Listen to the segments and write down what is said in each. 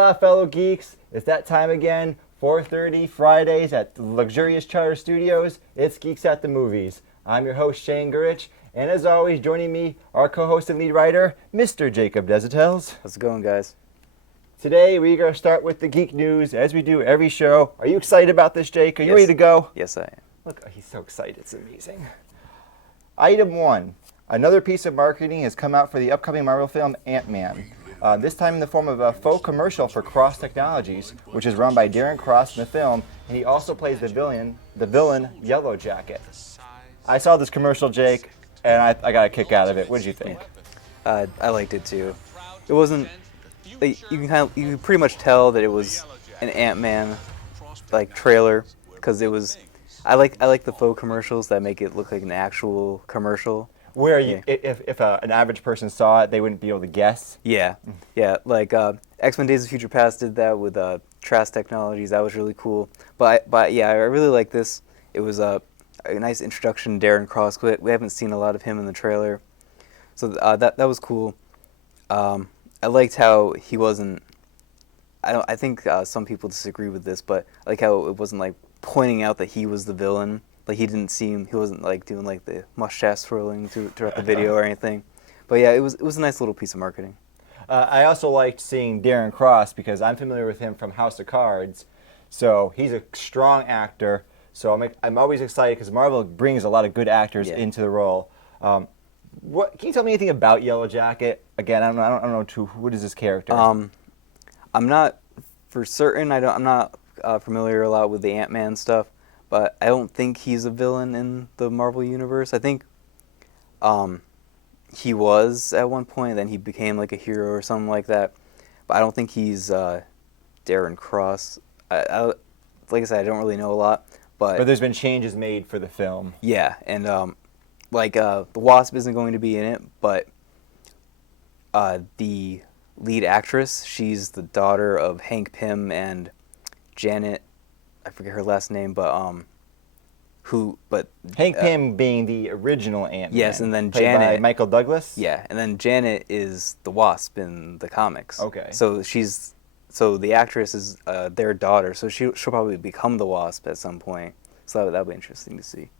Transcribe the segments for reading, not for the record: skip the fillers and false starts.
Hola, fellow geeks. It's that time again, 4:30 Fridays at the luxurious Charter Studios. It's Geeks at the Movies. I'm your host, Shane Gurich, and as always, joining me, our co-host and lead writer, Mr. Jacob Desitels. How's it going, guys? Today, we're going to start with the geek news, as we do every show. Are you excited about this, Jake? Are you ready to go? Yes, I am. Look, he's so excited. It's amazing. Item 1. Another piece of marketing has come out for the upcoming Marvel film, AntMan. This time in the form of a faux commercial for Cross Technologies, which is run by Darren Cross in the film, and he also plays the villain Yellow Jacket. I saw this commercial, Jake, and I got a kick out of it. What did you think? I liked it too. It wasn't like, you can pretty much tell that it was an Ant-Man like trailer because it was. I like the faux commercials that make it look like an actual commercial. Where you, if an average person saw it, they wouldn't be able to guess. Yeah. Like X-Men: Days of Future Past did that with Trask Technologies. That was really cool. But yeah, I really like this. It was a nice introduction to Darren Cross. We haven't seen a lot of him in the trailer, so that was cool. I liked how he wasn't. I think some people disagree with this, but I like how it wasn't like pointing out that he was the villain. Like he wasn't like doing like the mustache swirling throughout the video or anything. But yeah, it was a nice little piece of marketing. I also liked seeing Darren Cross because I'm familiar with him from House of Cards, so he's a strong actor. So I'm always excited because Marvel brings a lot of good actors into the role. Can you tell me anything about Yellow Jacket? Again, I don't know what is his character. I'm not for certain. I'm not familiar a lot with the Ant-Man stuff. But I don't think he's a villain in the Marvel Universe. I think he was at one point, then he became like a hero or something like that. But I don't think he's Darren Cross. Like I said, I don't really know a lot. But there's been changes made for the film. Yeah, and the Wasp isn't going to be in it, but the lead actress, she's the daughter of Hank Pym and Janet. I forget her last name, but Hank Pym being the original Ant-Man. Yes, and then played Janet by Michael Douglas. Yeah, and then Janet is the Wasp in the comics. Okay. So the actress is their daughter, so she'll probably become the Wasp at some point. So that'll be interesting to see.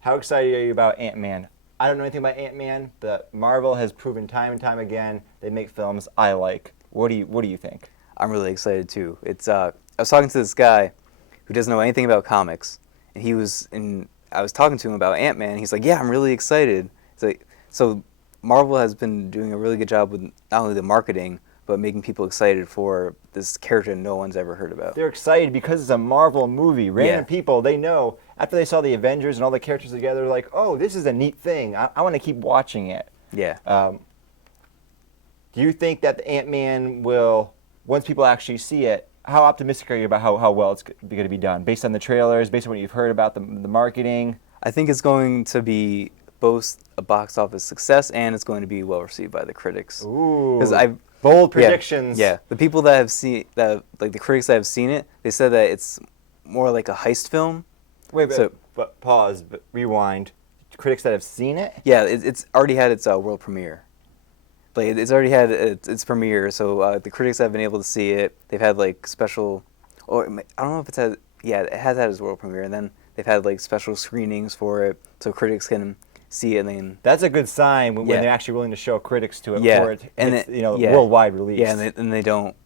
How excited are you about Ant-Man? I don't know anything about Ant-Man, but Marvel has proven time and time again they make films I like. What do you think? I'm really excited too. I was talking to this guy who doesn't know anything about comics, and I was talking to him about Ant-Man, and he's like, yeah, I'm really excited. So Marvel has been doing a really good job with not only the marketing, but making people excited for this character no one's ever heard about. They're excited because it's a Marvel movie. Random people, they know, after they saw the Avengers and all the characters together, they're like, oh, this is a neat thing. I want to keep watching it. Yeah. Do you think that the Ant-Man will, once people actually see it, how optimistic are you about how well it's going to be done? Based on the trailers, based on what you've heard about the marketing? I think it's going to be both a box office success and it's going to be well received by the critics. Ooh, bold predictions. Yeah, the people that have seen like the critics that have seen it, they said that it's more like a heist film. Wait, but pause, but rewind. Critics that have seen it? Yeah, it's already had its world premiere. Like it's already had its premiere, so the critics have been able to see it. They've had like special, or I don't know if it's had. Yeah, it has had its world premiere, and then they've had like special screenings for it, so critics can see it. And then that's a good sign when they're actually willing to show critics to it before it's worldwide release. Yeah, and they don't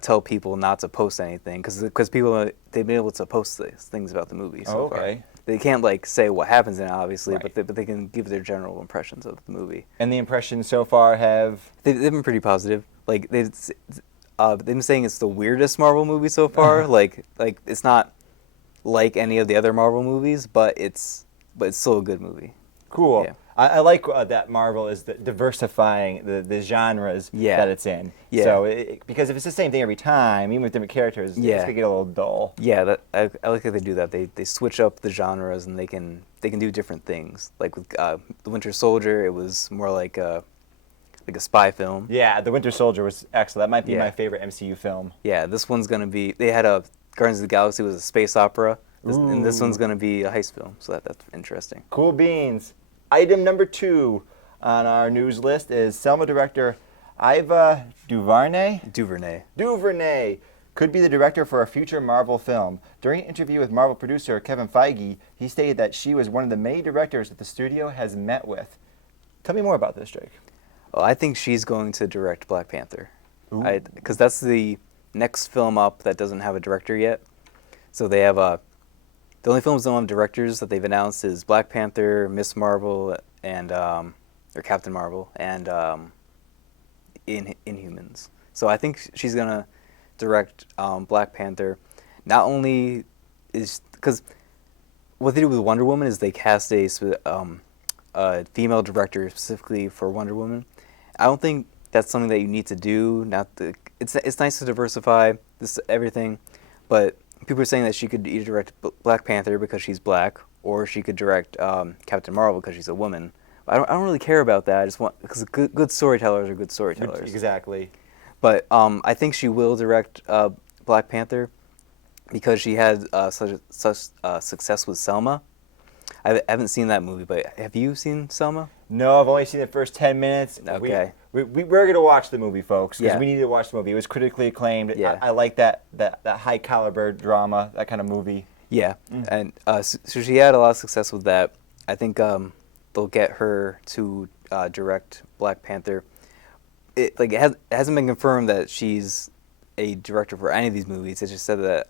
tell people not to post anything because people they've been able to post things about the movie so far. They can't like say what happens in it, obviously, right. but they can give their general impressions of the movie. And the impressions so far they've been pretty positive. Like they've been saying it's the weirdest Marvel movie so far. like it's not like any of the other Marvel movies, but it's still a good movie. Cool. Yeah. I like that Marvel is diversifying the genres that it's in. Yeah. So because if it's the same thing every time, even with different characters, it's gonna get a little dull. Yeah, I like that they do that. They switch up the genres and they can do different things. Like with the Winter Soldier, it was more like a spy film. Yeah, the Winter Soldier was excellent. That might be my favorite MCU film. Yeah, this one's gonna be. They had Guardians of the Galaxy was a space opera, and this one's gonna be a heist film. So that's interesting. Cool beans. Item number 2 on our news list is Selma director Ava DuVernay? DuVernay. Could be the director for a future Marvel film. During an interview with Marvel producer Kevin Feige, he stated that she was one of the many directors that the studio has met with. Tell me more about this, Drake. Well, I think she's going to direct Black Panther. Because that's the next film up that doesn't have a director yet. So they have the only films that don't have directors that they've announced is Black Panther, Miss Marvel, and or Captain Marvel, and Inhumans. So I think she's gonna direct Black Panther. Not only is because what they do with Wonder Woman is they cast a female director specifically for Wonder Woman. I don't think that's something that you need to do. It's nice to diversify everything, but people are saying that she could either direct Black Panther because she's black, or she could direct Captain Marvel because she's a woman. I don't really care about that. I just want because good storytellers are good storytellers. Exactly. But I think she will direct Black Panther because she had such success with Selma. I haven't seen that movie, but have you seen Selma? No, I've only seen the first 10 minutes. Okay. We're going to watch the movie, folks, because Yeah. we need to watch the movie. It was critically acclaimed. Yeah. I like that high caliber drama, that kind of movie. Yeah, and so she had a lot of success with that. I think they'll get her to direct Black Panther. It hasn't been confirmed that she's a director for any of these movies. It's just said that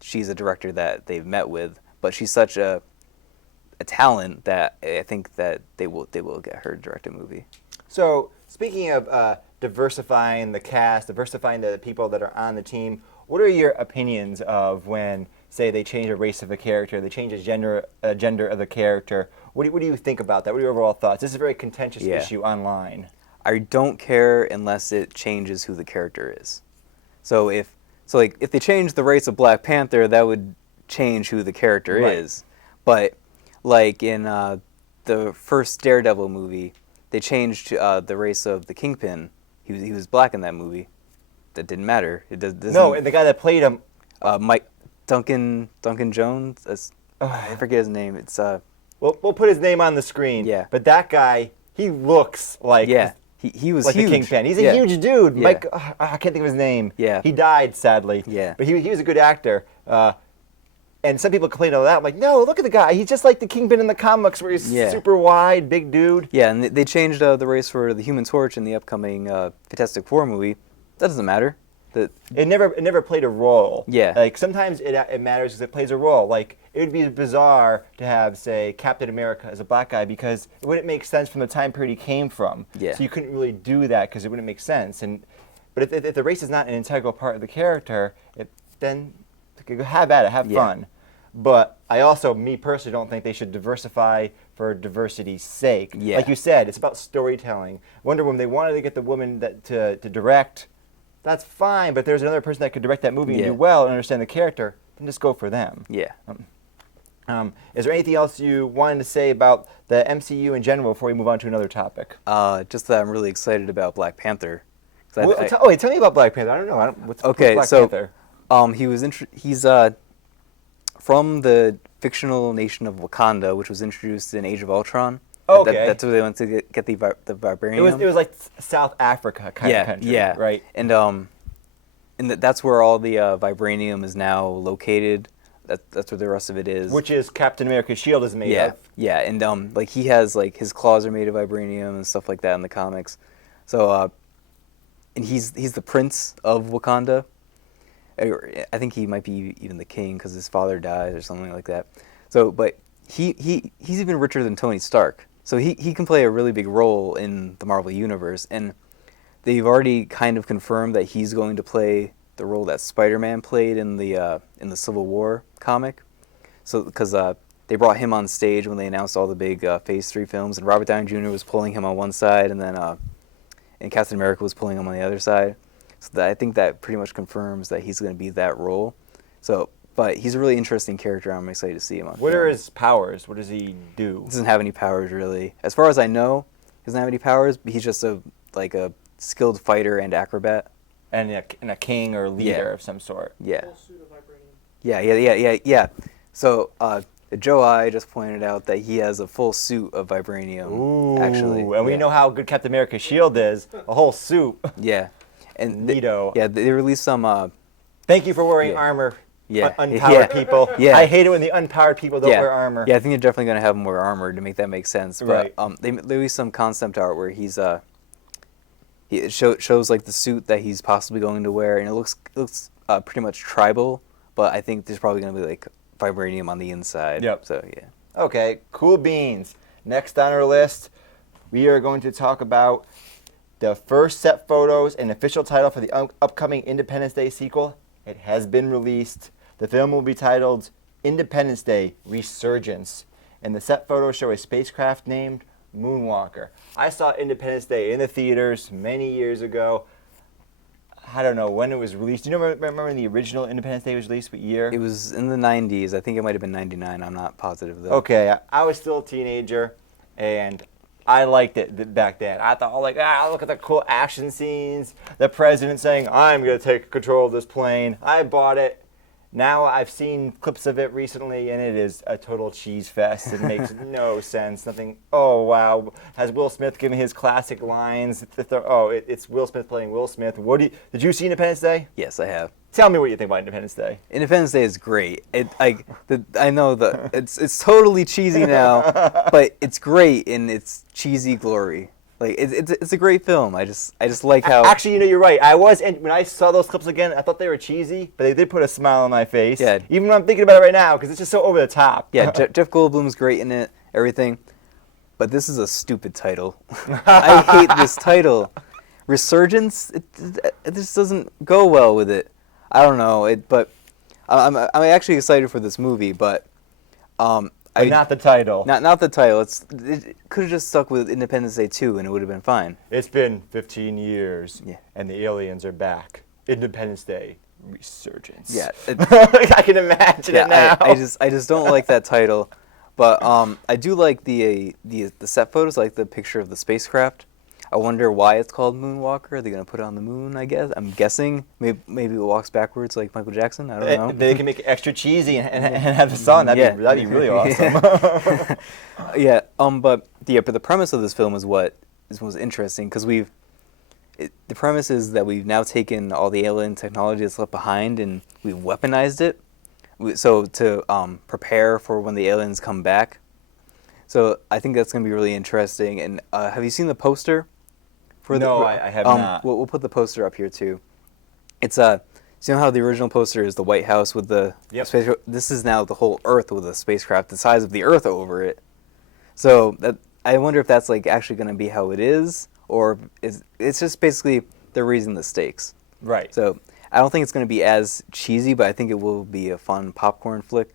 she's a director that they've met with, but she's such a talent that I think that they will get her to direct a movie. So, speaking of diversifying the cast, diversifying the people that are on the team, what are your opinions of when, say, they change a race of a character, they change a gender of the character? What do you think about that? What are your overall thoughts? This is a very contentious issue online. I don't care unless it changes who the character is. So if they change the race of Black Panther, that would change who the character is. But like in the first Daredevil movie, they changed the race of the Kingpin. He was black in that movie. That didn't matter. No, and the guy that played him, Duncan Jones. I forget his name. It's we'll put his name on the screen. Yeah. But that guy, he looks like he was like huge. the Kingpin. He's a huge dude. Yeah. Mike, I can't think of his name. Yeah. He died sadly. Yeah. But he was a good actor. And some people complain about that. I'm like, no, look at the guy. He's just like the Kingpin in the comics, where he's super wide, big dude. Yeah, and they changed the race for the Human Torch in the upcoming Fantastic Four movie. That doesn't matter. It never played a role. Yeah. Like sometimes it matters because it plays a role. Like it would be bizarre to have, say, Captain America as a black guy because it wouldn't make sense from the time period he came from. Yeah. So you couldn't really do that because it wouldn't make sense. But if the race is not an integral part of the character, then have at it, have fun. But I also, me personally, don't think they should diversify for diversity's sake. Yeah. Like you said, it's about storytelling. Wonder Woman, they wanted to get the woman to direct. That's fine, but if there's another person that could direct that movie and do well and understand the character, then just go for them. Yeah. Is there anything else you wanted to say about the MCU in general before we move on to another topic? Just that I'm really excited about Black Panther. Tell me about Black Panther. I don't know. What's Black Panther? He's from the fictional nation of Wakanda, which was introduced in Age of Ultron. Okay. That's where they went to get the vibranium. It was like South Africa kind of country, right? And that's where all the vibranium is now located. That's where the rest of it is. Which is Captain America's shield is made of. Yeah, and like he has like his claws are made of vibranium and stuff like that in the comics. So and he's the prince of Wakanda. I think he might be even the king because his father died or something like that. So, but he's even richer than Tony Stark. So he can play a really big role in the Marvel Universe, and they've already kind of confirmed that he's going to play the role that Spider-Man played in the Civil War comic. So because they brought him on stage when they announced all the big Phase 3 films, and Robert Downey Jr. was pulling him on one side, and then and Captain America was pulling him on the other side. So I think that pretty much confirms that he's going to be that role. So, but he's a really interesting character. I'm excited to see him on. What are his powers? What does he do? He doesn't have any powers really. As far as I know, he doesn't have any powers. But he's just a skilled fighter and acrobat. And a king or leader of some sort. Yeah. Yeah. So Joe I just pointed out that he has a full suit of vibranium. Ooh, actually, and we know how good Captain America's shield is. A whole suit. Yeah, and Neato. they released some. Thank you for wearing armor. Yeah, Unpowered people. Yeah, I hate it when the unpowered people don't wear armor. Yeah, I think they're definitely gonna have him wear armor to make that make sense. But Right. they released some concept art where it shows like the suit that he's possibly going to wear, and it looks pretty much tribal. But I think there's probably gonna be like vibranium on the inside. Yep. So yeah. Okay, cool beans. Next on our list, we are going to talk about the first set photos and official title for the upcoming Independence Day sequel. It has been released. The film will be titled Independence Day Resurgence, and the set photos show a spacecraft named Moonwalker. I saw Independence Day in the theaters many years ago. I don't know when it was released. Do you remember when the original Independence Day was released? What year? It was in the 90s. I think it might have been 99. I'm not positive though. Okay, I was still a teenager, and I liked it back then. I thought, look at the cool action scenes. The president saying, I'm going to take control of this plane. I bought it. Now I've seen clips of it recently, and it is a total cheese fest. It makes no sense. Nothing. Oh, wow. Has Will Smith given his classic lines? It's Will Smith playing Will Smith. Did you see Independence Day? Yes, I have. Tell me what you think about Independence Day. Independence Day is great. I know it's totally cheesy now, but it's great in its cheesy glory. Like it's a great film. I just like how. Actually, you're right. When I saw those clips again, I thought they were cheesy, but they did put a smile on my face. Yeah. Even when I'm thinking about it right now, because it's just so over the top. Yeah, Jeff Goldblum's great in it, everything, but this is a stupid title. I hate this title. Resurgence. It just doesn't go well with it. I don't know but I'm actually excited for this movie, but not the title. Not the title. It could have just stuck with Independence Day 2 and it would have been fine. It's been 15 years, yeah, and the aliens are back. Independence Day Resurgence. Yeah, I can imagine it now. I just don't like that title, but I do like the set photos, like the picture of the spacecraft. I wonder why it's called Moonwalker. Are they going to put it on the moon, I guess? I'm guessing. Maybe it walks backwards like Michael Jackson. I don't know. They can make it extra cheesy and have the song. That'd be really awesome. Yeah. But the premise of this film is what was interesting, because the premise is that we've now taken all the alien technology that's left behind and we've weaponized it. So to prepare for when the aliens come back. So I think that's going to be really interesting. And have you seen the poster? I have not. We'll put the poster up here too. It's so you know how the original poster is the White House with the spacecraft? This is now the whole Earth with a spacecraft the size of the Earth over it. So I wonder if that's like actually going to be how it is, or it's just basically they're raising the stakes. Right. So I don't think it's going to be as cheesy, but I think it will be a fun popcorn flick.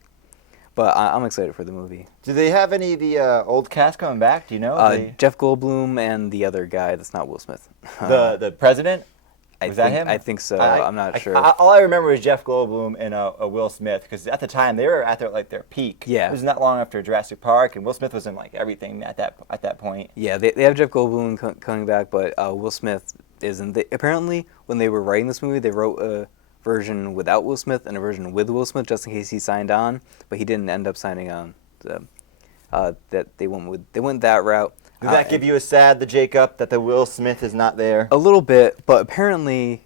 But I'm excited for the movie. Do they have any of the old cast coming back? Do you know? Jeff Goldblum and the other guy that's not Will Smith. The president? That him? I think so. I'm not sure. All I remember is Jeff Goldblum and Will Smith, because at the time they were at their peak. Yeah. It was not long after Jurassic Park, and Will Smith was in like everything at that point. Yeah, they have Jeff Goldblum coming back, but Will Smith isn't. Apparently, when they were writing this movie, they wrote a version without Will Smith and a version with Will Smith, just in case he signed on, but he didn't end up signing on. So, that they went that route. Does that give you a sad, Jacob, that the Will Smith is not there? A little bit, but apparently,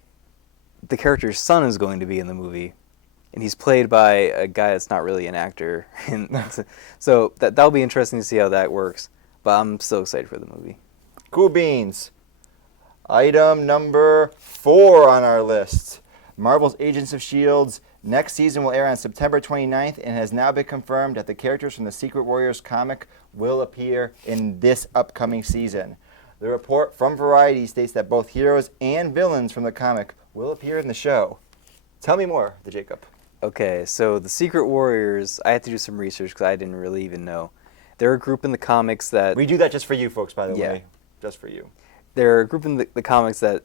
the character's son is going to be in the movie, and he's played by a guy that's not really an actor. So that'll be interesting to see how that works. But I'm so excited for the movie. Cool beans. Item number 4 on our list. Marvel's Agents of S.H.I.E.L.D.'s next season will air on September 29th and has now been confirmed that the characters from the Secret Warriors comic will appear in this upcoming season. The report from Variety states that both heroes and villains from the comic will appear in the show. Tell me more, Jacob. Okay, so the Secret Warriors, I had to do some research because I didn't really even know. They're a group in the comics that... We do that just for you folks, by the way. Just for you. They're a group in the comics that...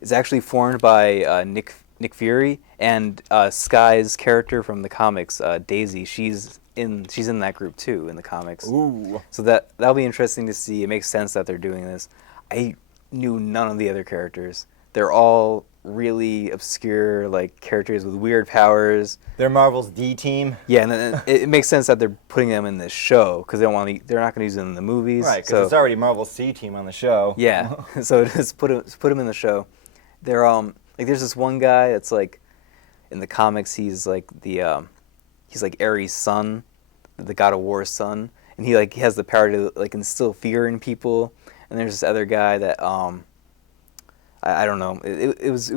is actually formed by Nick Fury and Sky's character from the comics, Daisy. She's in that group too in the comics. Ooh. So that'll be interesting to see. It makes sense that they're doing this. I knew none of the other characters. They're all really obscure like characters with weird powers. They're Marvel's D team. Yeah, and then it makes sense that they're putting them in this show because they're not going to use them in the movies. Right, because it's already Marvel's C team on the show. Yeah, so just put them in the show. They're like there's this one guy that's like in the comics he's like he's like Ares' son, the God of War's son, and he has the power to like instill fear in people. And there's this other guy that I don't know. It was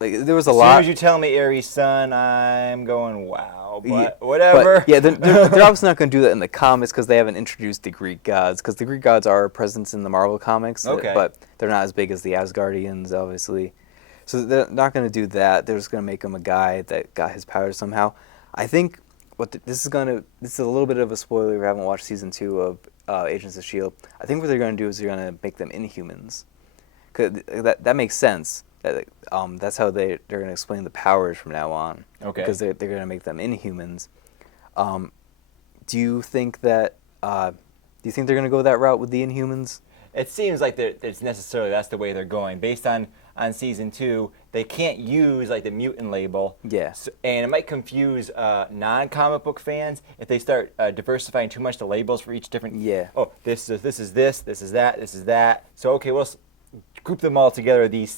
like there was a lot. As soon as you tell me Ares' son, I'm going wow, but Yeah, whatever. But, yeah, they're obviously not going to do that in the comics because they haven't introduced the Greek gods. Because the Greek gods are a presence in the Marvel comics, Okay. But they're not as big as the Asgardians, obviously. So they're not going to do that. They're just going to make him a guy that got his powers somehow. I think this is a little bit of a spoiler if you haven't watched season 2 of Agents of S.H.I.E.L.D. I think what they're going to do is they're going to make them Inhumans. 'Cause that makes sense. That's how they're going to explain the powers from now on. Okay. Because they're going to make them Inhumans. Do you think that? Do you think they're going to go that route with the Inhumans? It seems like that's the way they're going. Based on season 2, they can't use like the mutant label. Yeah. So, and it might confuse non-comic book fans if they start diversifying too much the labels for each different. Yeah. Oh, this is that, this is that. So okay, we'll group them all together. These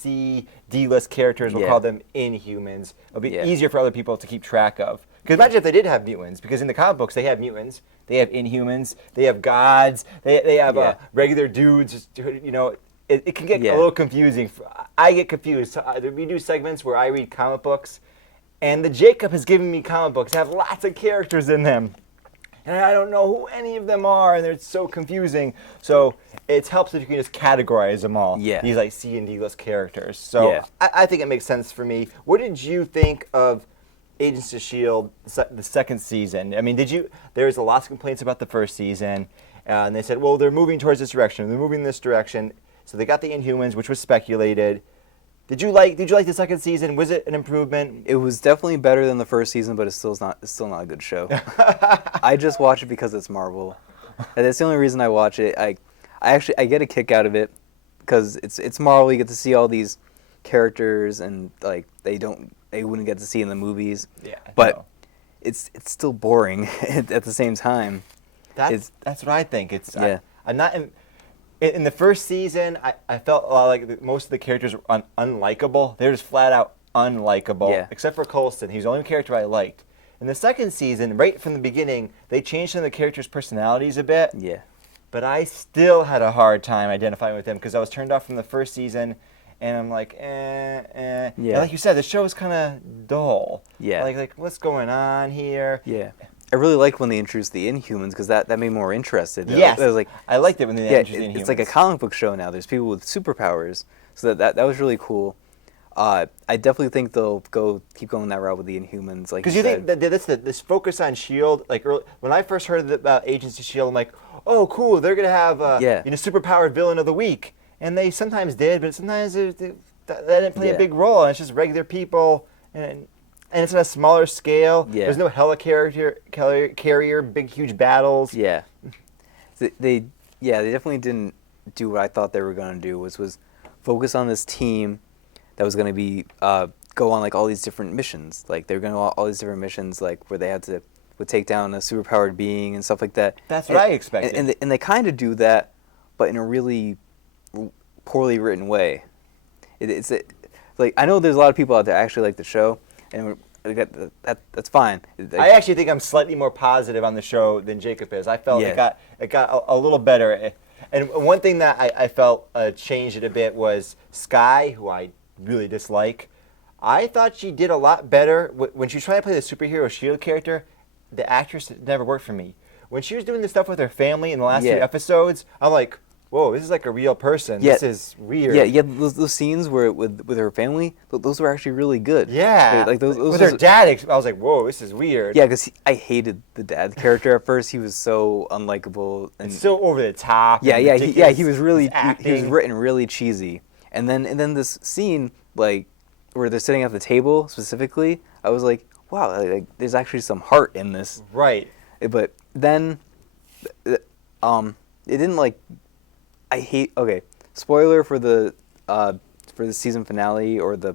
D-list characters, we'll call them Inhumans. It'll be easier for other people to keep track of. Because imagine if they did have mutants, because in the comic books they have mutants, they have Inhumans, they have gods, they have regular dudes. You know, it can get a little confusing. I get confused. We do segments where I read comic books, and the Jacob has given me comic books that have lots of characters in them. And I don't know who any of them are, and they're so confusing. So it helps if you can just categorize them all. Yeah. These like C and D list characters. So I think it makes sense for me. What did you think of Agents of S.H.I.E.L.D., the second season? I mean, there was a lot of complaints about the first season, and they said, well, they're moving towards this direction. They're moving in this direction. So they got the Inhumans, which was speculated. Did you like the second season? Was it an improvement? It was definitely better than the first season, but it's still not a good show. I just watch it because it's Marvel. And that's the only reason I watch it. I get a kick out of it because it's Marvel. You get to see all these characters and like they wouldn't get to see in the movies. Yeah. But it's still boring at the same time. That's what I think. I'm not in the first season, I felt a lot like most of the characters were unlikable. They're just flat out unlikable, except for Coulson. He's the only character I liked. In the second season, right from the beginning, they changed some of the characters' personalities a bit. Yeah. But I still had a hard time identifying with them because I was turned off from the first season, and I'm like, Yeah. And like you said, the show is kind of dull. Yeah. Like what's going on here? Yeah. I really liked when they introduced the Inhumans because that made me more interested. Yes, I liked it when they introduced the Inhumans. It's like a comic book show now. There's people with superpowers, so that was really cool. I definitely think they'll keep going that route with the Inhumans. Because you think that this focus on S.H.I.E.L.D., like when I first heard about Agents of S.H.I.E.L.D., I'm like, oh, cool, they're going to have superpowered villain of the week. And they sometimes did, but sometimes they didn't play a big role, and it's just regular people. And it's on a smaller scale. Yeah. There's no carrier, big, huge battles. Yeah. They definitely didn't do what I thought they were going to do, was focus on this team that was going to be go on like all these different missions. Like they were going to go on all these different missions, like where they would take down a superpowered being and stuff like that. That's what I expected. And they kind of do that, but in a really poorly written way. It's like I know there's a lot of people out there actually like the show. And that's fine. I actually think I'm slightly more positive on the show than Jacob is. I felt it got a little better. And one thing that I felt changed it a bit was Skye, who I really dislike. I thought she did a lot better. When she was trying to play the superhero S.H.I.E.L.D. character, the actress never worked for me. When she was doing the stuff with her family in the last few episodes, I'm like, whoa, this is like a real person. This is weird. Yeah. Those scenes where with her family, those were actually really good. Yeah. Like those with her dad, I was like, whoa, this is weird. Yeah, because I hated the dad character at first. He was so unlikable and so over the top. Yeah. He was really he was written really cheesy. And then this scene like where they're sitting at the table specifically, I was like, wow, like there's actually some heart in this. Right. But then, it didn't like. Spoiler for the for the season finale or the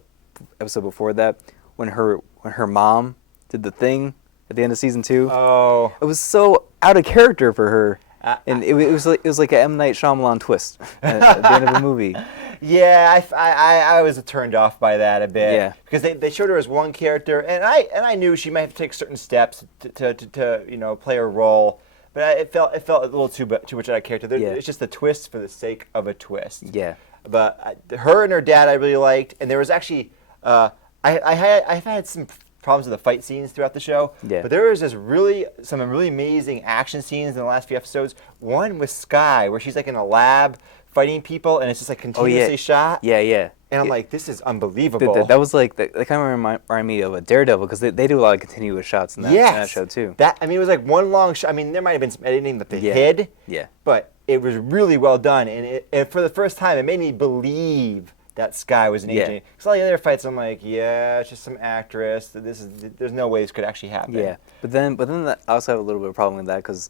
episode before that when her mom did the thing at the end of season 2. Oh, It was so out of character for her, and it was like an M. Night Shyamalan twist at the end of the movie. yeah, I was turned off by that a bit. Yeah. Because they showed her as one character, and I knew she might have to take certain steps to play a role, but it felt a little too much out of character. It's just a twist for the sake of a twist. Yeah. But her and her dad I really liked, and there was actually I've had some problems with the fight scenes throughout the show. Yeah. But there was some really amazing action scenes in the last few episodes. One with Skye, where she's like in a lab fighting people, and it's just like continuously shot. Yeah, yeah. And I'm like, this is unbelievable. That was like that kind of remind me of a Daredevil because they do a lot of continuous shots in that show too. It was like one long shot. I mean, there might have been some editing that they hid. Yeah. But it was really well done, and for the first time, it made me believe that Skye was an agent. Because all the other fights, I'm like, yeah, it's just some actress. There's no way this could actually happen. Yeah, but then I also have a little bit of a problem with that because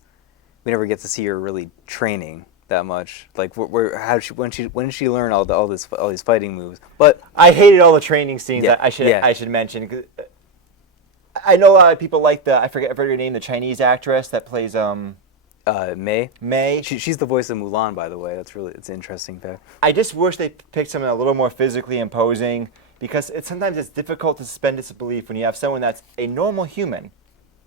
we never get to see her really training that much. Like, when did she learn all these fighting moves? But I hated all the training scenes. Yeah, I should mention. 'Cause I know a lot of people like I forget her name, the Chinese actress that plays May. May. She's the voice of Mulan, by the way. It's an interesting fact. I just wish they picked someone a little more physically imposing because sometimes it's difficult to suspend disbelief when you have someone that's a normal human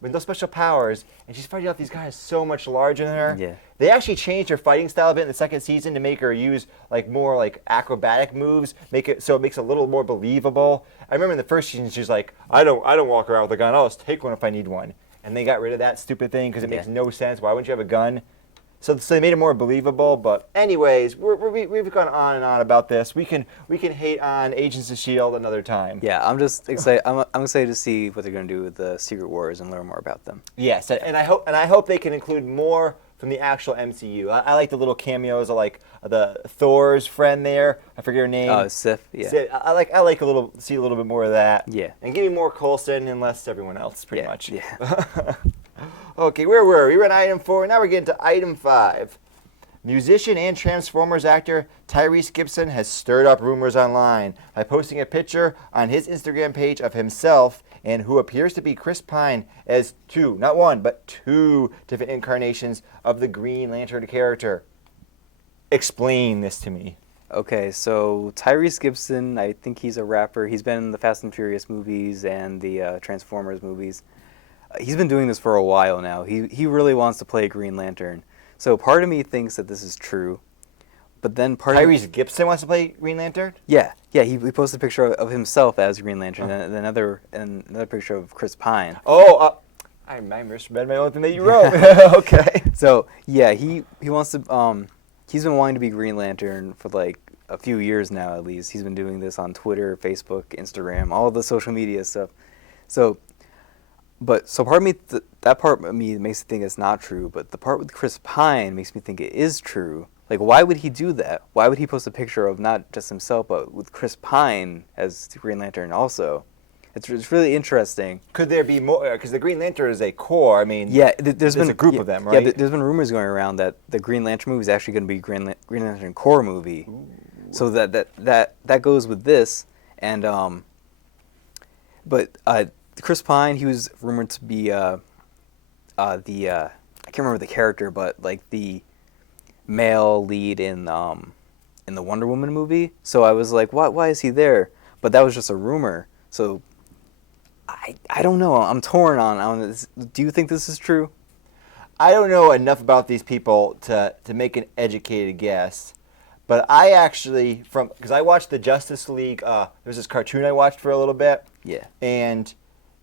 with no special powers and she's fighting off these guys so much larger than her. Yeah. They actually changed her fighting style a bit in the second season to make her use like more like acrobatic moves, make it so it makes it a little more believable. I remember in the first season she's like, I don't walk around with a gun. I'll just take one if I need one. And they got rid of that stupid thing because it makes no sense. Why wouldn't you have a gun? So they made it more believable. But anyways, we've gone on and on about this. We can hate on Agents of S.H.I.E.L.D. another time. Yeah, I'm just excited. I'm excited to see what they're going to do with the Secret Wars and learn more about them. Yes, and I hope they can include more from the actual MCU. I like the little cameos of like the Thor's friend there. I forget her name. Sif. Yeah. Sif. I like see a little bit more of that. Yeah. And give me more Coulson and less everyone else, pretty much. Yeah. Okay, where were we? We were on item 4. Now we're getting to item 5. Musician and Transformers actor Tyrese Gibson has stirred up rumors online by posting a picture on his Instagram page of himself and who appears to be Chris Pine as not one, but two different incarnations of the Green Lantern character. Explain this to me. Okay, so Tyrese Gibson, I think he's a rapper. He's been in the Fast and Furious movies and the Transformers movies. He's been doing this for a while now. He really wants to play Green Lantern. So part of me thinks that this is true, but then Tyrese Gibson wants to play Green Lantern? Yeah. He posted a picture of himself as Green Lantern and another picture of Chris Pine. I misread my own thing that you wrote. Okay. So yeah, he wants to. He's been wanting to be Green Lantern for like a few years now at least. He's been doing this on Twitter, Facebook, Instagram, all the social media stuff. So part of me, that part of me makes me think it's not true, but the part with Chris Pine makes me think it is true. Like, why would he do that? Why would he post a picture of not just himself, but with Chris Pine as Green Lantern also? It's really interesting. Could there be more? Because the Green Lantern is a core. I mean, there's been a group of them, right? Yeah, there's been rumors going around that the Green Lantern movie is actually going to be Green Lantern Corps movie. Ooh. So that goes with this, and Chris Pine, he was rumored to be I can't remember the character, but like the male lead in the Wonder Woman movie. So I was like, why is he there? But that was just a rumor. So I don't know. I'm torn on this. Do you think this is true? I don't know enough about these people to make an educated guess. But I actually, because I watched the Justice League, there was this cartoon I watched for a little bit. Yeah. And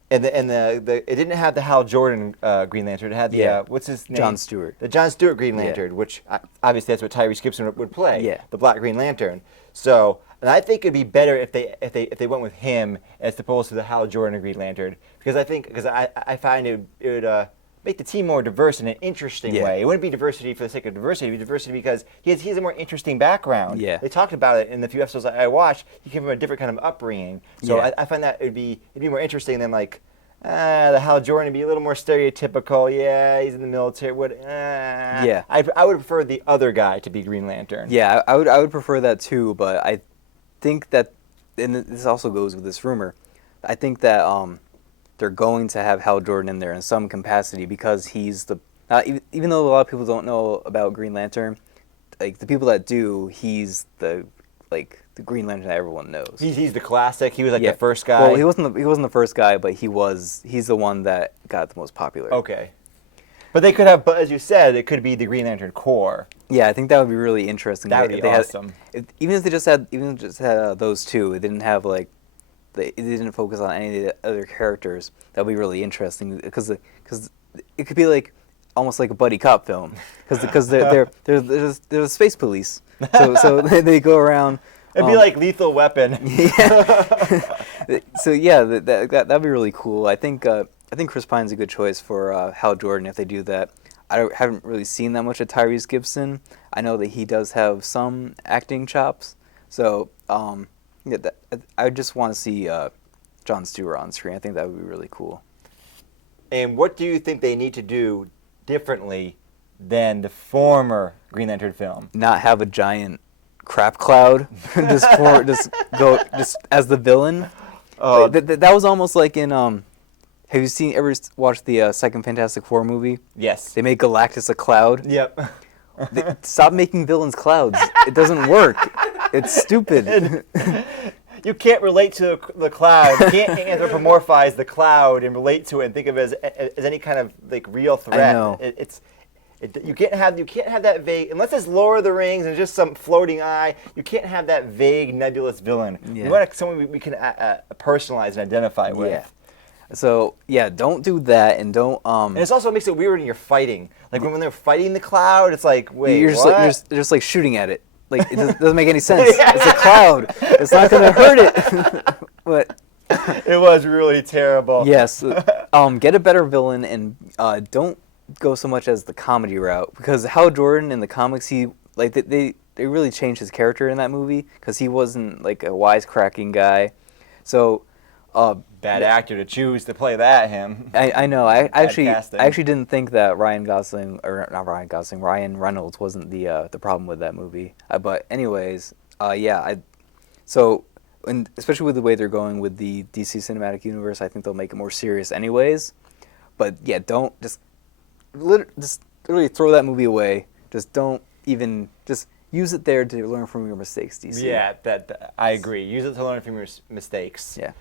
it didn't have the Hal Jordan Green Lantern. It had the what's his name? John Stewart. The John Stewart Green Lantern, which obviously that's what Tyrese Gibson would play. Yeah. The Black Green Lantern. So, and I think it'd be better if they went with him as opposed to the Hal Jordan Green Lantern, because I find it would make the team more diverse in an interesting way. It wouldn't be diversity for the sake of diversity. It'd be diversity because he has a more interesting background. Yeah. They talked about it in the few episodes I watched. He came from a different kind of upbringing. So I find that it'd be more interesting than like the Hal Jordan would be a little more stereotypical. Yeah, he's in the military. I would prefer the other guy to be Green Lantern. Yeah, I would prefer that too, but I think that, and this also goes with this rumor, I think that they're going to have Hal Jordan in there in some capacity because he's the, even though a lot of people don't know about Green Lantern, like the people that do, he's the Green Lantern that everyone knows. He's the classic. He was like the first guy. Well, he wasn't the first guy, but he's the one that got the most popular. Okay. But they could have, but as you said, it could be the Green Lantern Corps. Yeah, I think that would be really interesting. That would be awesome. Even if they just had those two, it didn't have like, it didn't focus on any of the other characters. That would be really interesting because it could be like almost like a buddy cop film because they're the space police. So they go around. It'd be like Lethal Weapon. Yeah. So yeah, that'd be really cool. I think Chris Pine's a good choice for Hal Jordan if they do that. I haven't really seen that much of Tyrese Gibson. I know that he does have some acting chops. So yeah, I just want to see Jon Stewart on screen. I think that would be really cool. And what do you think they need to do differently than the former Green Lantern film? Not have a giant crap cloud just as the villain. That was almost like in have you ever watched the second Fantastic Four movie? Yes. They made Galactus a cloud. Yep. Stop making villains clouds. It doesn't work. It's stupid. You can't relate to the cloud. You can't anthropomorphize the cloud and relate to it and think of it as any kind of like real threat. I know. You can't have that vague, unless it's Lord of the Rings and just some floating eye. You can't have that vague, nebulous villain. Yeah. You want someone we can personalize and identify with. Yeah. So yeah, don't do that, and don't. And it also makes it weird when you're fighting. Like when they're fighting the cloud, it's like, wait, you're what? just like shooting at it. Like it doesn't make any sense. It's a cloud. It's not gonna hurt it. But it was really terrible. Yes. Get a better villain, and don't go so much as the comedy route, because Hal Jordan in the comics, he like they really changed his character in that movie because he wasn't like a wisecracking guy. So bad actor to choose to play him. I know. I actually didn't think that Ryan Reynolds wasn't the problem with that movie. But anyways, and especially with the way they're going with the DC Cinematic Universe, I think they'll make it more serious anyways. But yeah, don't just literally throw that movie away. Just don't even just use it there to learn from your mistakes, DC. Yeah, that I agree. Use it to learn from your mistakes. Yeah.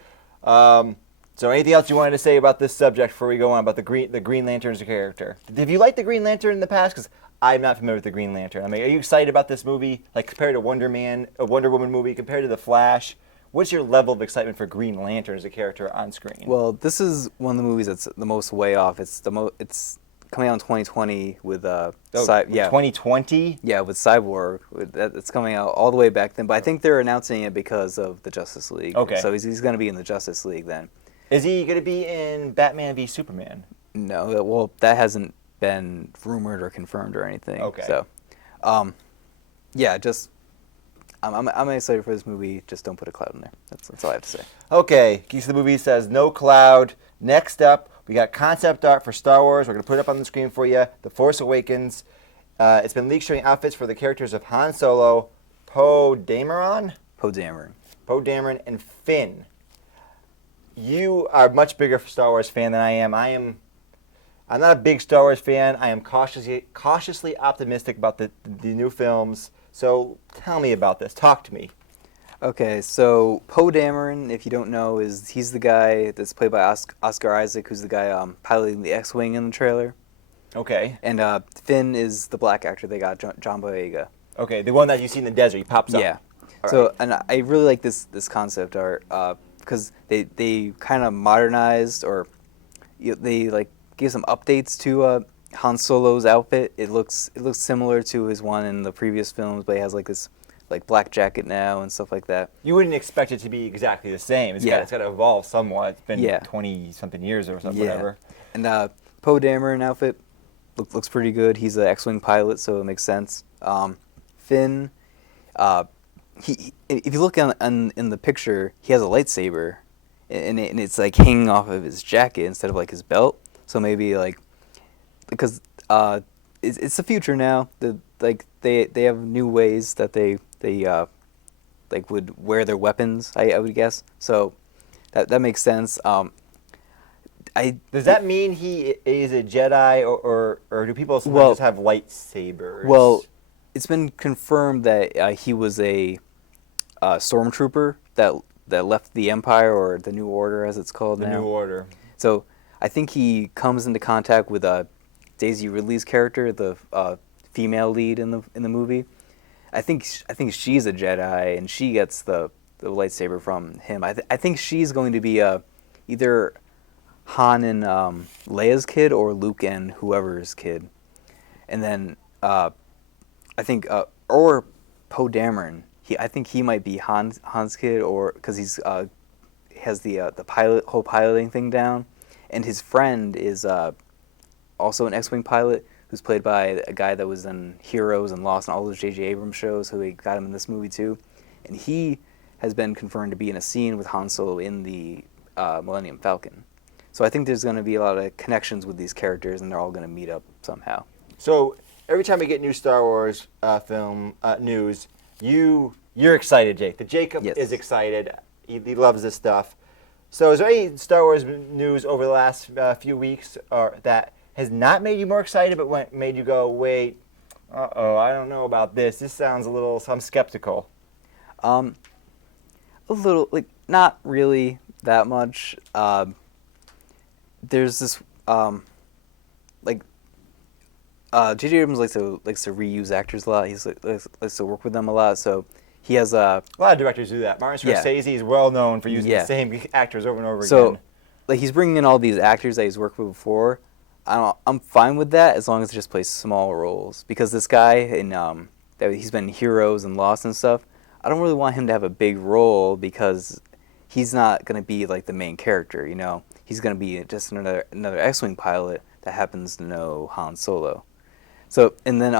So anything else you wanted to say about this subject before we go on about the Green Lantern as a character? Have you liked the Green Lantern in the past? Because I'm not familiar with the Green Lantern. I mean, are you excited about this movie? Like compared to Wonder Woman movie, compared to The Flash? What's your level of excitement for Green Lantern as a character on screen? Well, this is one of the movies that's the most way off. It's coming out in 2020 with 2020? Yeah, with Cyborg. It's coming out all the way back then. But I think they're announcing it because of the Justice League. Okay. So he's going to be in the Justice League then. Is he going to be in Batman v Superman? No, well, that hasn't been rumored or confirmed or anything. Okay. So, yeah, just I'm excited for this movie. Just don't put a cloud in there. That's all I have to say. Okay, Geeks of the Movie says no cloud. Next up, we got concept art for Star Wars. We're going to put it up on the screen for you. The Force Awakens. It's been leaked showing outfits for the characters of Han Solo, Poe Dameron, and Finn. You are a much bigger Star Wars fan than I am. I'm not a big Star Wars fan. I am cautiously optimistic about the new films. So tell me about this. Talk to me. Okay, so Poe Dameron, if you don't know, he's the guy that's played by Oscar Isaac, who's the guy piloting the X-Wing in the trailer. Okay. And Finn is the black actor they got, John Boyega. Okay, the one that you see in the desert, he pops up. Yeah. All so, right. and I really like this concept art because they kind of modernized or they like gave some updates to Han Solo's outfit. It looks similar to his one in the previous films, but he has like this like black jacket now and stuff like that. You wouldn't expect it to be exactly the same. It's got to evolve somewhat. It's been 20-something years or something, whatever. And Poe Dameron outfit looks pretty good. He's an X-Wing pilot, so it makes sense. Finn, if you look in the picture, he has a lightsaber, and it's like hanging off of his jacket instead of like his belt. So maybe like because it's the future now. They have new ways that they like would wear their weapons. I would guess. So that makes sense. Does that mean he is a Jedi, or do people sometimes just have lightsabers? Well, it's been confirmed that he was a stormtrooper that left the Empire, or the New Order as it's called now. The New Order. So I think he comes into contact with Daisy Ridley's character, the female lead in the movie. I think she's a Jedi, and she gets the lightsaber from him. I think she's going to be either Han and Leia's kid, or Luke and whoever's kid. And then I think or Poe Dameron. I think he might be Han's kid, or because he's has the whole piloting thing down, and his friend is also an X-wing pilot who's played by a guy that was in Heroes and Lost and all those J.J. Abrams shows. Who got him in this movie too, and he has been confirmed to be in a scene with Han Solo in the Millennium Falcon. So I think there's going to be a lot of connections with these characters, and they're all going to meet up somehow. So every time we get new Star Wars film news, you're excited, Jake. The Jacob Yes. is excited. He loves this stuff. So is there any Star Wars news over the last few weeks that has not made you more excited, but made you go, wait, I don't know about this. This sounds I'm skeptical. A little, like, not really that much. There's this, J.J. Abrams likes to reuse actors a lot. He likes to work with them a lot. So he has a lot of directors do that. Martin Scorsese is well known for using the same actors over and over again. So, like, he's bringing in all these actors that he's worked with before. I'm fine with that as long as he just plays small roles. Because this guy he's been in Heroes and Lost and stuff. I don't really want him to have a big role because he's not going to be like the main character. You know, he's going to be just another X-wing pilot that happens to know Han Solo. So, and then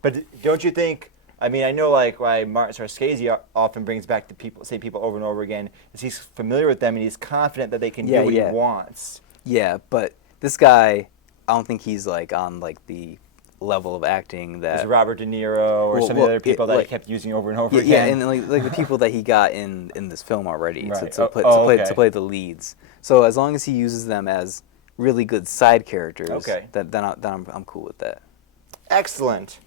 But don't you think? I mean, I know like why Martin Scorsese often brings back the people over and over again is he's familiar with them and he's confident that they can do what he wants. Yeah, but this guy, I don't think he's like on like the level of acting that Robert De Niro or some of the other people that he kept using over and over again. Yeah, and like the people that he got in this film already right. to play the leads. So as long as he uses them as really good side characters, then I'm cool with that. Excellent.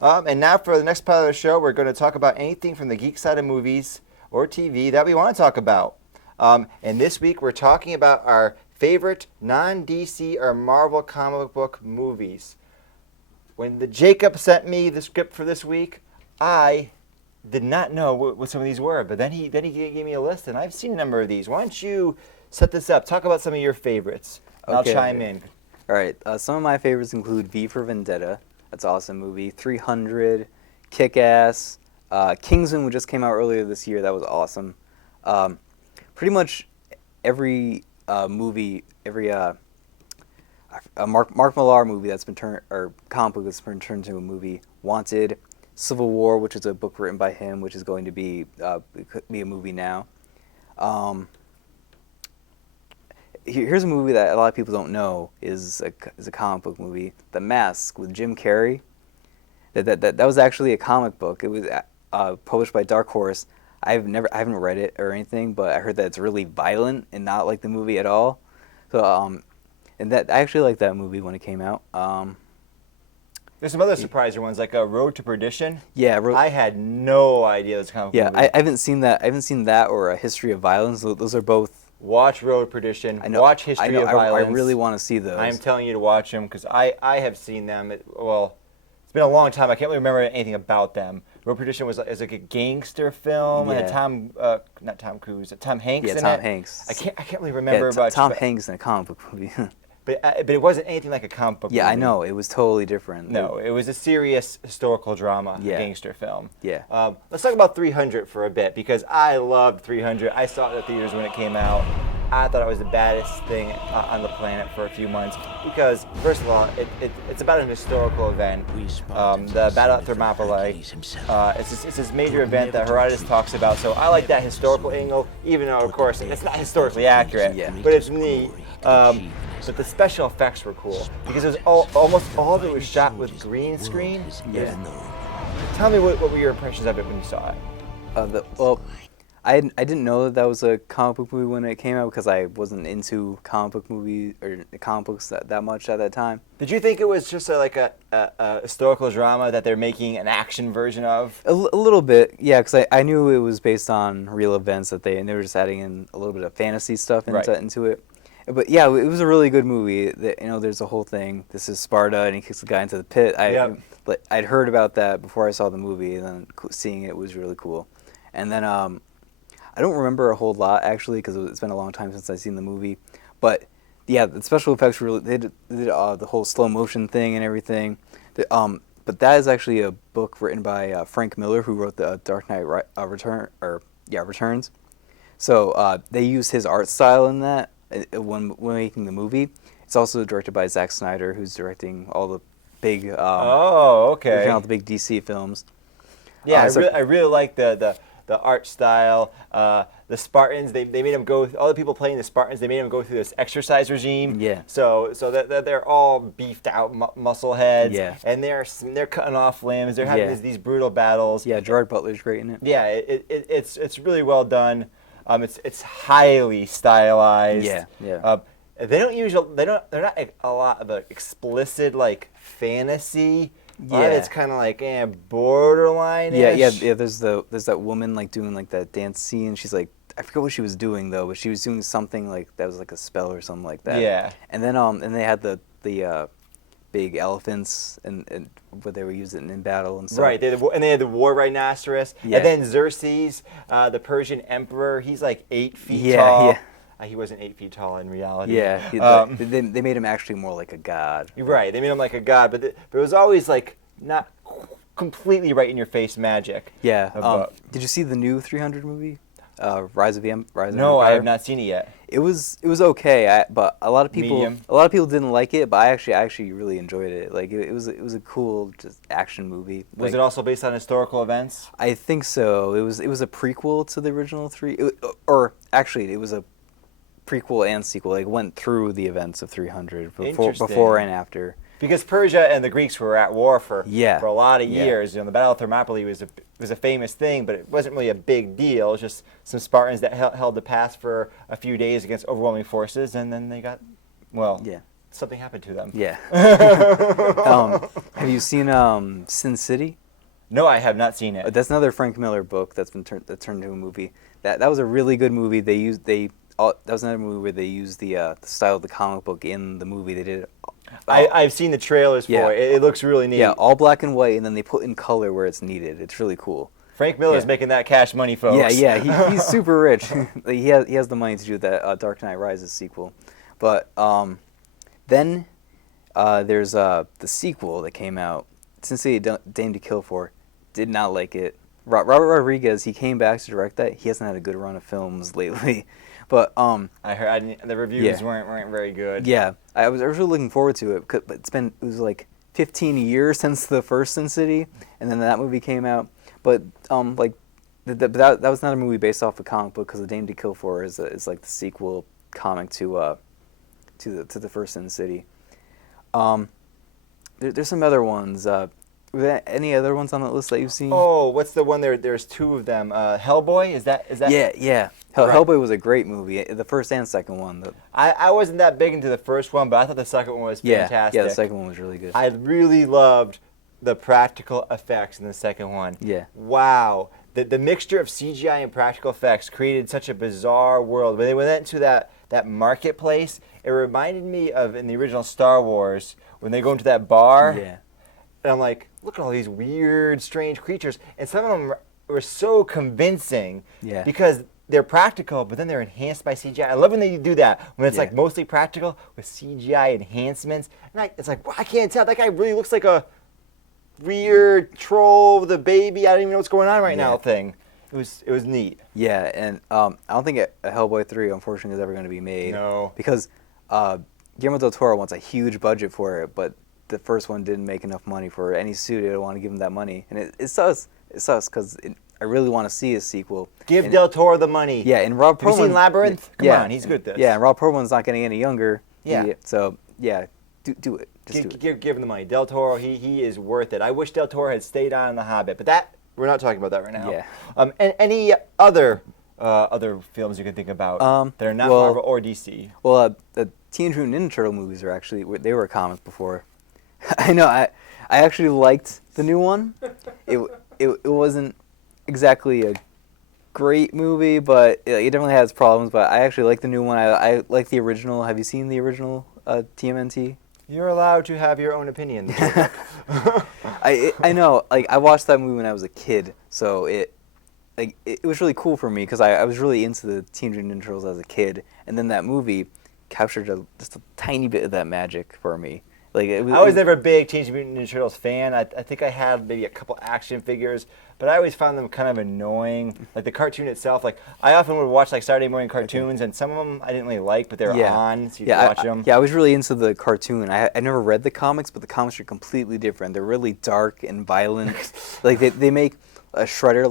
And now for the next part of the show, we're going to talk about anything from the geek side of movies or TV that we want to talk about. And this week we're talking about our favorite non-DC or Marvel comic book movies. When the Jacob sent me the script for this week, I did not know what some of these were. But then he gave me a list, and I've seen a number of these. Why don't you set this up? Talk about some of your favorites. And I'll chime in. All right. Some of my favorites include V for Vendetta. That's an awesome movie. 300, Kick-Ass, Kingsman, which just came out earlier this year. That was awesome. Pretty much every movie, every Mark Millar movie that's been comic book that's been turned into a movie. Wanted, Civil War, which is a book written by him, which is going to be a movie now. Here's a movie that a lot of people don't know is a comic book movie, The Mask with Jim Carrey. That was actually a comic book. It was published by Dark Horse. I haven't read it or anything, but I heard that it's really violent and not like the movie at all. So and I actually liked that movie when it came out. There's some other surprising ones like Road to Perdition. Yeah, I had no idea it was a comic book movie. I haven't seen that. I haven't seen that or A History of Violence. Those are both. Watch Road to Perdition. Watch History of Violence. I really want to see those. I'm telling you to watch them because I have seen them. It's been a long time. I can't really remember anything about them. Road to Perdition was like a gangster film and Tom Hanks in it. Yeah, Tom Hanks. I can't really remember. Tom Hanks in a comic book movie. But it wasn't anything like a comic book movie. I know. It was totally different. No, it was a serious historical drama, a gangster film. Yeah. Let's talk about 300 for a bit because I loved 300. I saw it in the theaters when it came out. I thought it was the baddest thing on the planet for a few months because, first of all, it's about an historical event, the Battle at Thermopylae. It's this major event that Herodotus talks about, so I like that historical angle, even though, of course, it's not historically accurate, but it's neat. But the special effects were cool because it was almost all of it was shot with green screen. Yeah. Tell me what were your impressions of it when you saw it? Well, I didn't know that was a comic book movie when it came out because I wasn't into comic book movies or comic books that much at that time. Did you think it was just a historical drama that they're making an action version of? A little bit, yeah, because I knew it was based on real events and they were just adding in a little bit of fantasy stuff into it. But yeah, it was a really good movie. There's a whole thing. This is Sparta, and he kicks the guy into the pit. I'd heard about that before I saw the movie, and then seeing it was really cool. And then I don't remember a whole lot actually because it's been a long time since I've seen the movie. But yeah, the special effects were they did the whole slow motion thing and everything. But that is actually a book written by Frank Miller, who wrote the Dark Knight Returns. So they used his art style in that when making the movie. It's also directed by Zack Snyder, who's directing all the big all the big DC films. Yeah, I really like the art style. The Spartans, they made them go. All the people playing the Spartans, they made them go through this exercise regime. Yeah. So that they're all beefed out muscle heads. Yeah. And they're cutting off limbs. They're having these brutal battles. Yeah, Gerard Butler's great in it. Yeah, it's really well done. It's highly stylized. Yeah. Yeah. They're not a lot of explicit like fantasy. Yeah, it's kind of like borderline. Yeah. There's that woman like doing like that dance scene. She's like, I forget what she was doing though, but she was doing something like that was like a spell or something like that. Yeah. And then and they had the big elephants and what they were using in battle and stuff. Right. They had the war rhinoceros. Yeah. And then Xerxes, the Persian emperor. He's like 8 feet tall. Yeah. He wasn't 8 feet tall in reality. Yeah, they made him actually more like a god. You're right. They made him like a god, but it was always like not completely right in your face magic. Yeah. Did you see the new 300 movie, Rise of Empire? No, I have not seen it yet. It was okay, but a lot of people Medium. didn't like it, but I actually really enjoyed it. Like it was a cool just action movie. Was it also based on historical events? I think so. It was a prequel to the original three, or actually it was a prequel and sequel. Like went through the events of 300 before and after. Because Persia and the Greeks were at war for a lot of years. Yeah. The Battle of Thermopylae was a famous thing, but it wasn't really a big deal. It was just some Spartans that held the pass for a few days against overwhelming forces, and then they got, something happened to them. Yeah. Have you seen Sin City? No, I have not seen it. That's another Frank Miller book that's been turned into a movie. That was a really good movie. That was another movie where they used the style of the comic book in the movie. They did. I've seen the trailers for it. It looks really neat. Yeah, all black and white, and then they put in color where it's needed. It's really cool. Frank Miller's making that cash money, folks. Yeah. He's super rich. He has the money to do that Dark Knight Rises sequel. But then there's the sequel that came out. Since Dame to Kill For, did not like it. Robert Rodriguez, he came back to direct that. He hasn't had a good run of films lately. But I heard the reviews weren't very good. Yeah, I was really looking forward to it, but it was like 15 years since the first Sin City, and then that movie came out. But that was not a movie based off a comic book because The Dame to Kill For is like the sequel comic to the first Sin City. There's some other ones. Were there any other ones on that list that you've seen? Oh, what's the one there? There's two of them. Hellboy, is that? Yeah. Hellboy was a great movie, the first and second one. I wasn't that big into the first one, but I thought the second one was fantastic. Yeah, the second one was really good. I really loved the practical effects in the second one. Yeah. Wow. The mixture of CGI and practical effects created such a bizarre world. When they went into that marketplace, it reminded me of in the original Star Wars when they go into that bar. Yeah. And I'm like, look at all these weird, strange creatures. And some of them were so convincing because they're practical, but then they're enhanced by CGI. I love when they do that, when it's like mostly practical with CGI enhancements. And it's like, well, I can't tell. That guy really looks like a weird troll with a baby. I don't even know what's going on right now thing. It was neat. Yeah, and I don't think a Hellboy 3, unfortunately, is ever going to be made. No. Because Guillermo del Toro wants a huge budget for it, but the first one didn't make enough money for any studio to want to give him that money. And it sucks. It sucks because I really want to see a sequel. Give Del Toro the money. Yeah, and Rob Perlman. Have you seen Labyrinth? Come on, he's good at this. Yeah, and Rob Perlman's not getting any younger. Yeah. So, yeah, do it. Give him the money. Del Toro, he is worth it. I wish Del Toro had stayed on in The Hobbit, but we're not talking about that right now. Yeah. And any other films you can think about that are not Marvel or DC? Well, the Teenage Mutant Ninja Turtle movies are actually they were a comic before. I know. I actually liked the new one. It wasn't exactly a great movie, but it definitely has problems. But I actually like the new one. I like the original. Have you seen the original TMNT? You're allowed to have your own opinion. I know. Like, I watched that movie when I was a kid, so it was really cool for me because I was really into the Teenage Mutant Ninja Turtles as a kid, and then that movie captured just a tiny bit of that magic for me. Like, I was never a big Teenage Mutant Ninja Turtles fan. I think I had maybe a couple action figures, but I always found them kind of annoying. Like the cartoon itself, like I often would watch like Saturday morning cartoons, and some of them I didn't really like, but they were on, so you could watch them. I was really into the cartoon. I never read the comics, but the comics are completely different. They're really dark and violent. Like they make a Shredder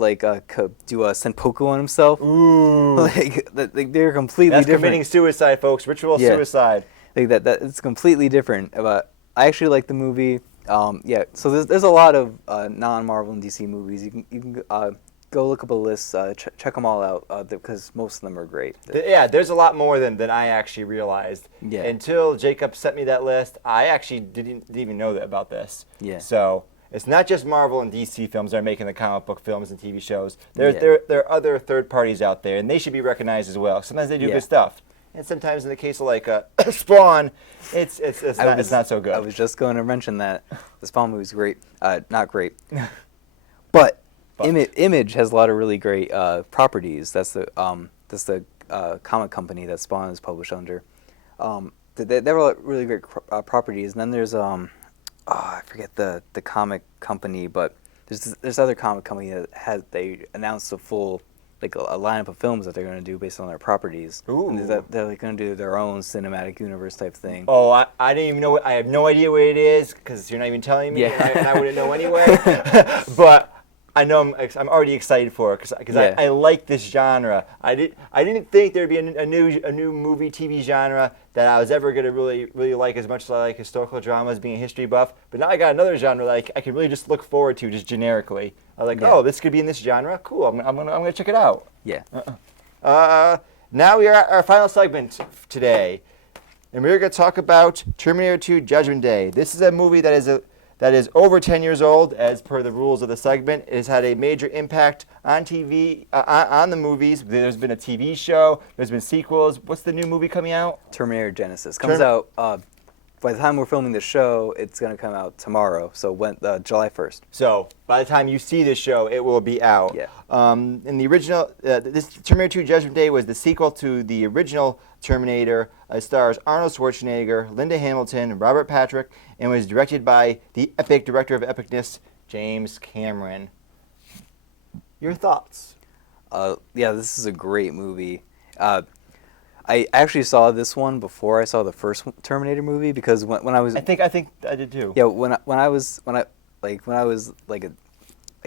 do a senpoku on himself. Ooh, like they're completely That's different. committing suicide, folks. Ritual suicide. Like that it's completely different. But I actually like the movie. So there's a lot of non-Marvel and DC movies. You can go look up a list. Check them all out because most of them are great. There's a lot more than I actually realized. Yeah. Until Jacob sent me that list, I actually didn't even know about this. Yeah. So it's not just Marvel and DC films that are making the comic book films and TV shows. There are other third parties out there, and they should be recognized as well. Sometimes they do good stuff. And sometimes in the case of like Spawn, it's not so good. I was just going to mention that the Spawn movie is great, not great, but Image has a lot of really great properties. That's the comic company that Spawn is published under. They have really great properties. And then there's I forget the comic company, but there's other comic company that they announced a full a lineup of films that they're going to do based on their properties. Ooh. And they're going to do their own cinematic universe type thing. Oh, I didn't even know. I have no idea what it is because you're not even telling me, and I wouldn't know anyway. But I know I'm already excited for it because I like this genre. I didn't think there'd be a new movie TV genre that I was ever going to really like as much as I like historical dramas, being a history buff. But now I got another genre that I can really just look forward to just generically. I was like, oh, this could be in this genre. Cool. I'm gonna check it out. Yeah. Now we are at our final segment today, and we're going to talk about Terminator 2: Judgment Day. This is a movie that is over 10 years old, as per the rules of the segment. It has had a major impact on TV, on the movies. There's been a TV show. There's been sequels. What's the new movie coming out? Terminator Genesis comes out. By the time we're filming the show, it's going to come out tomorrow. So July 1st. So by the time you see this show, it will be out. Yeah. In the original, this Terminator 2: Judgment Day was the sequel to the original Terminator. It stars Arnold Schwarzenegger, Linda Hamilton, Robert Patrick, and was directed by the epic director of epicness, James Cameron. Your thoughts? This is a great movie. I actually saw this one before I saw the first Terminator movie because when I was I think I did too. Yeah, when I was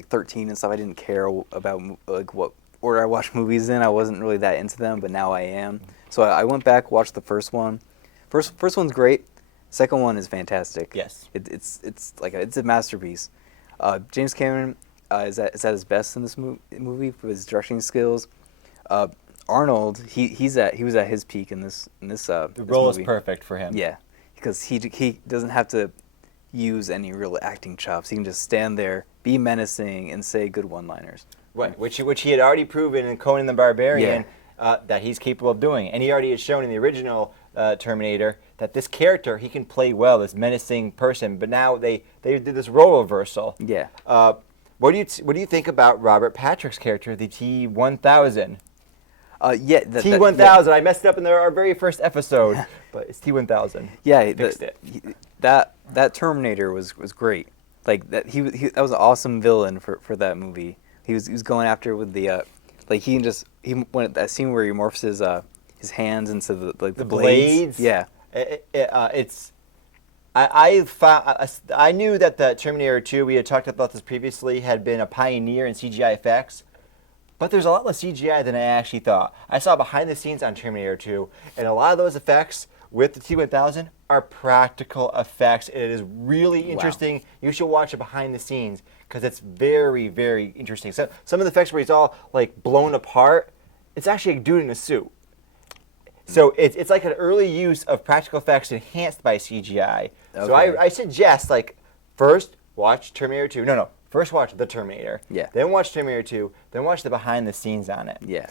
13 and stuff, I didn't care about what order I watched movies in. I wasn't really that into them, but now I am. So I went back, watched the first one. First one's great. Second one is fantastic. Yes. It's a masterpiece. James Cameron is at his best in this movie with his directing skills. Arnold, he was at his peak in this The role movie. is perfect for him. Yeah, because he doesn't have to use any real acting chops. He can just stand there, be menacing, and say good one-liners. Right, which he had already proven in Conan the Barbarian that he's capable of doing, and he already had shown in the original Terminator that this character he can play well, this menacing person. But now they did this role reversal. Yeah. What do you think about Robert Patrick's character, the T-1000? T-1000. I messed it up in our very first episode, but it's T-1000. Yeah, Fixed it. That Terminator was great. Like that he was an awesome villain for that movie. He was going after with the he went that scene where he morphs his hands into the blades. Yeah. I knew that the Terminator 2, we had talked about this previously, had been a pioneer in CGI effects. But there's a lot less CGI than I actually thought. I saw behind the scenes on Terminator 2, and a lot of those effects with the T-1000 are practical effects. It is really interesting. You should watch it behind the scenes because it's very, very interesting. So some of the effects where he's all like blown apart, it's actually a dude in a suit. So it's like an early use of practical effects enhanced by CGI. Okay. So I suggest, like, first watch Terminator 2. No, first watch The Terminator. Yeah. Then watch Terminator 2. Then watch the behind the scenes on it. Yeah.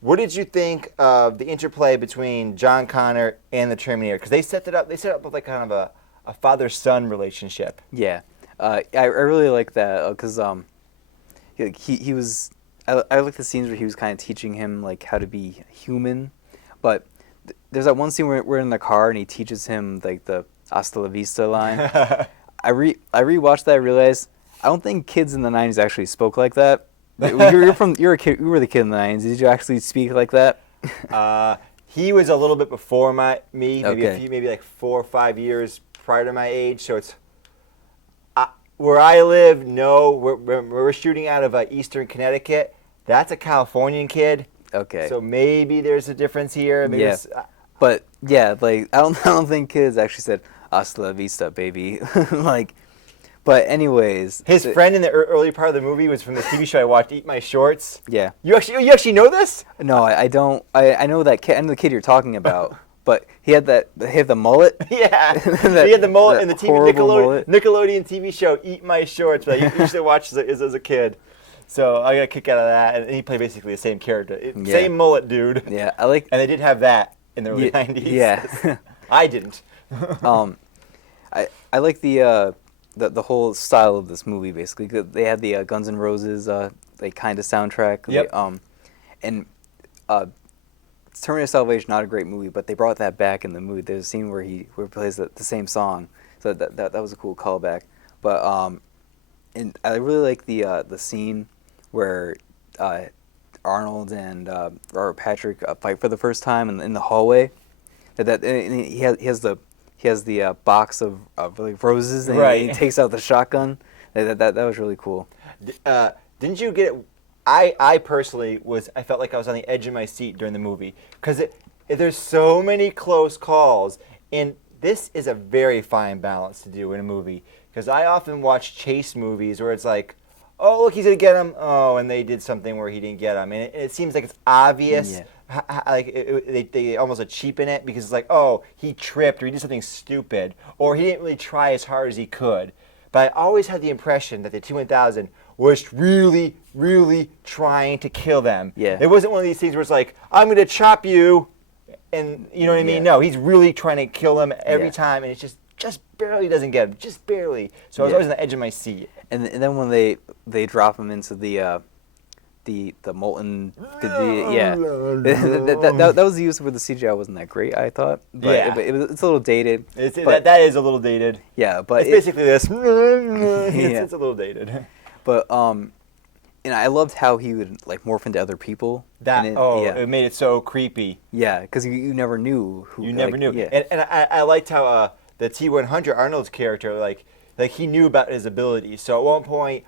What did you think of the interplay between John Connor and the Terminator? Because they set it up with like kind of a father-son relationship. Yeah. I really like that because he was. I like the scenes where he was kind of teaching him like how to be human. But there's that one scene where we're in the car and he teaches him like the "Hasta la vista" line. I rewatched that. I realized I don't think kids in the '90s actually spoke like that. You're a kid. You were the kid in the '90s. Did you actually speak like that? He was a little bit before me, maybe Okay. maybe like 4 or 5 years prior to my age. So it's where I live. No, we're shooting out of Eastern Connecticut. That's a Californian kid. Okay. So maybe there's a difference here. Maybe Yeah. But yeah, like I don't think kids actually said "Hasta la vista, baby." Like, but anyways, his friend in the early part of the movie was from the TV show I watched, Eat My Shorts. Yeah. You actually know this? No, I don't. I know that kid. I know the kid you're talking about. But he had the mullet. Yeah. That, he had the mullet in the mullet. Nickelodeon TV show Eat My Shorts that I usually watched as a kid. So I got a kick out of that, and he played basically the same character, same mullet dude. Yeah, and they did have that in the early '90s. Yeah, I didn't. I like the whole style of this movie. Basically, they had the Guns N' Roses like kind of soundtrack. Yep. And Terminator Salvation, not a great movie, but they brought that back in the movie. There's a scene where he plays the same song, so that was a cool callback. But and I really like the scene where Arnold and Robert Patrick fight for the first time in the hallway. And he has the box of like roses, and right. he takes out the shotgun. That was really cool. Didn't you get it? I personally I felt like I was on the edge of my seat during the movie because there's so many close calls, and this is a very fine balance to do in a movie. Because I often watch chase movies where it's like, oh, look, he's going to get him. Oh, and they did something where he didn't get him. And it seems like it's obvious. Yeah. They almost cheapen it because it's like, oh, he tripped or he did something stupid. Or he didn't really try as hard as he could. But I always had the impression that the T-1000 was really, really trying to kill them. Yeah. It wasn't one of these things where it's like, I'm going to chop you. And you know what I mean? No, he's really trying to kill them every time. And it's just barely doesn't get him, just barely. So I was always on the edge of my seat. And then when they drop him into the molten, that was the use where the CGI wasn't that great, I thought. But it's a little dated. That is a little dated. Yeah, but it's basically this. It's a little dated. But and I loved how he would like morph into other people. It made it so creepy. Yeah, because you never knew who. You never knew. Yeah. And I liked how the T-100 Arnold's character like he knew about his abilities. So at one point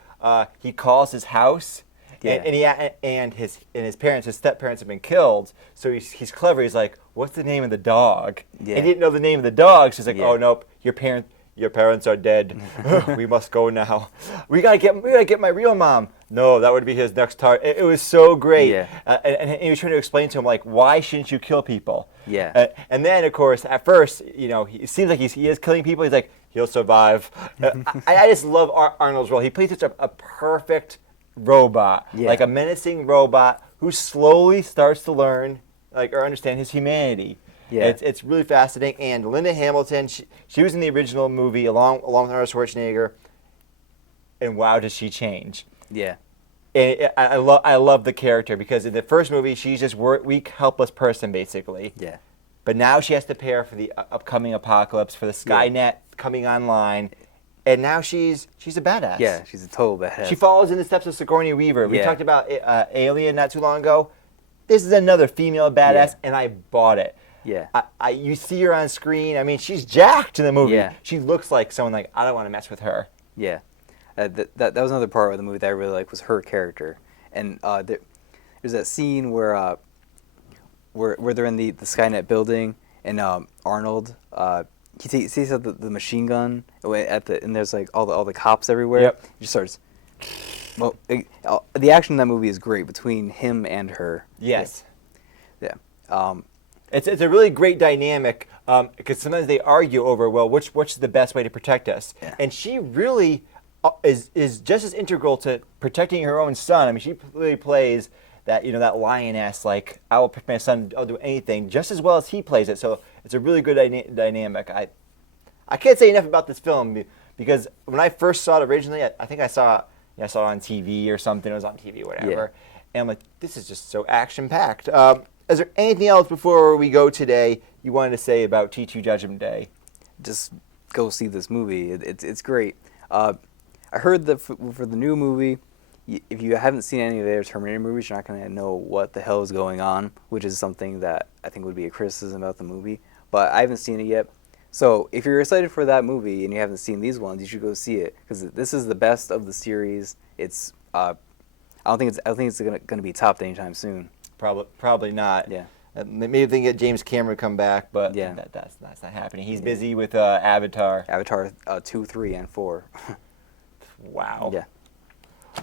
he calls his house. Yeah. And his parents, his step parents, have been killed. So he's clever. He's like, "What's the name of the dog?" Yeah. And he didn't know the name of the dog. So he's like, "Oh nope, your parents are dead. We must go now. We gotta get my real mom." No, that would be his next target. It was so great. Yeah. And he was trying to explain to him like, why shouldn't you kill people? Yeah. And then of course at first, it seems like he is killing people. He's like, he'll survive. I just love Arnold's role. He plays such a perfect robot, like a menacing robot who slowly starts to learn or understand his humanity. Yeah. It's really fascinating. And Linda Hamilton, she was in the original movie along with Arnold Schwarzenegger, and wow, does she change? Yeah. And I love the character because in the first movie she's just weak, helpless person basically. Yeah. But now she has to prepare for the upcoming apocalypse, for the Skynet coming online. And now she's a badass. Yeah, she's a total badass. She follows in the steps of Sigourney Weaver. We talked about Alien not too long ago. This is another female badass, and I bought it. Yeah. You see her on screen. I mean, she's jacked in the movie. Yeah. She looks like someone like, I don't want to mess with her. Yeah. That was another part of the movie that I really liked was her character. And there's that scene where they're in the Skynet building, and Arnold, he takes out the machine gun and there's like all the cops everywhere. Yep. He just starts. Well, the action in that movie is great between him and her. Yes. Yeah. It's a really great dynamic because sometimes they argue over, well, which is the best way to protect us? Yeah. And she really is just as integral to protecting her own son. I mean, she really plays that that lioness, like, I will protect my son, I'll do anything, just as well as he plays it. So it's a really good dynamic. I can't say enough about this film because when I first saw it originally, I think I saw it on TV or something. It was on TV or whatever. Yeah. And I'm like, this is just so action-packed. Is there anything else before we go today you wanted to say about T2 Judgment Day? Just go see this movie. It's great. I heard that for the new movie, if you haven't seen any of their Terminator movies, you're not going to know what the hell is going on, which is something that I think would be a criticism about the movie. But I haven't seen it yet. So if you're excited for that movie and you haven't seen these ones, you should go see it because this is the best of the series. It's I don't think it's going to be topped anytime soon. Probably not. Yeah. Maybe they can get James Cameron to come back, but yeah. that's not happening. He's busy with Avatar. Avatar 2, 3, and 4. Wow. Yeah.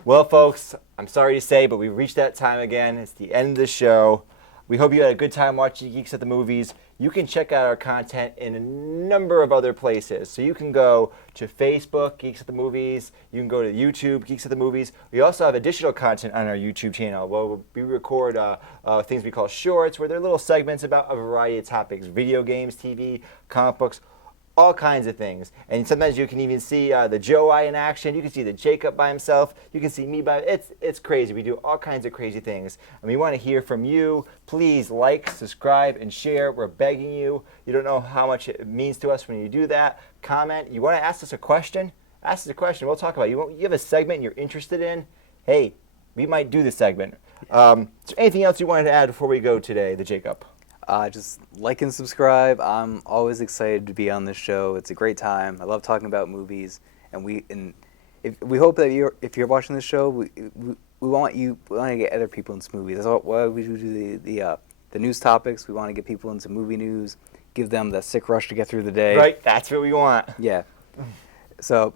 Well, folks, I'm sorry to say, but we've reached that time again. It's the end of the show. We hope you had a good time watching Geeks at the Movies. You can check out our content in a number of other places. So you can go to Facebook, Geeks at the Movies. You can go to YouTube, Geeks at the Movies. We also have additional content on our YouTube channel. Well, we record things we call shorts, where they're little segments about a variety of topics: video games, TV, comic books, all kinds of things. And sometimes you can even see the Joe-I in action. You can see the Jacob by himself. You can see me by it's crazy. We do all kinds of crazy things. And we want to hear from you. Please like, subscribe, and share. We're begging you. You don't know how much it means to us when you do that. Comment. You want to ask us a question? Ask us a question. We'll talk about it. You have a segment you're interested in? Hey, we might do this segment. Is there anything else you wanted to add before we go today, the Jacob? Just like and subscribe. I'm always excited to be on this show. It's a great time. I love talking about movies, and we hope that if you're watching this show, we want to get other people into movies. That's why we do the news topics. We want to get people into movie news, give them the sick rush to get through the day. Right, that's what we want. Yeah. So,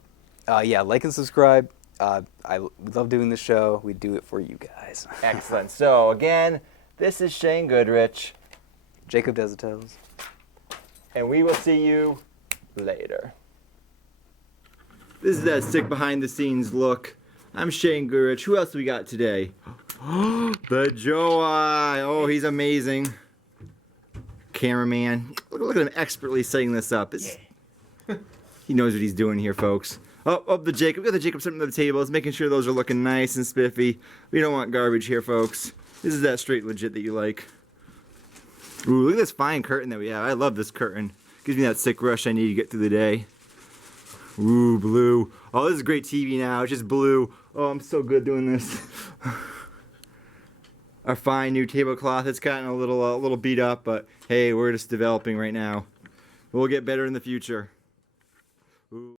like and subscribe. We love doing this show. We do it for you guys. Excellent. So again, this is Shane Goodrich. Jacob Desitels. And we will see you later. This is that sick behind the scenes look. I'm Shane Goodrich. Who else do we got today? The Joe-I. Oh, he's amazing. Cameraman. Look at him expertly setting this up. He knows what he's doing here, folks. Oh, the Jacob. We got the Jacob sitting at the tables, making sure those are looking nice and spiffy. We don't want garbage here, folks. This is that straight legit that you like. Ooh, look at this fine curtain that we have. I love this curtain. Gives me that sick rush I need to get through the day. Ooh, blue. Oh, this is great TV now. It's just blue. Oh, I'm so good doing this. Our fine new tablecloth. It's gotten a little beat up, but hey, we're just developing right now. We'll get better in the future. Ooh.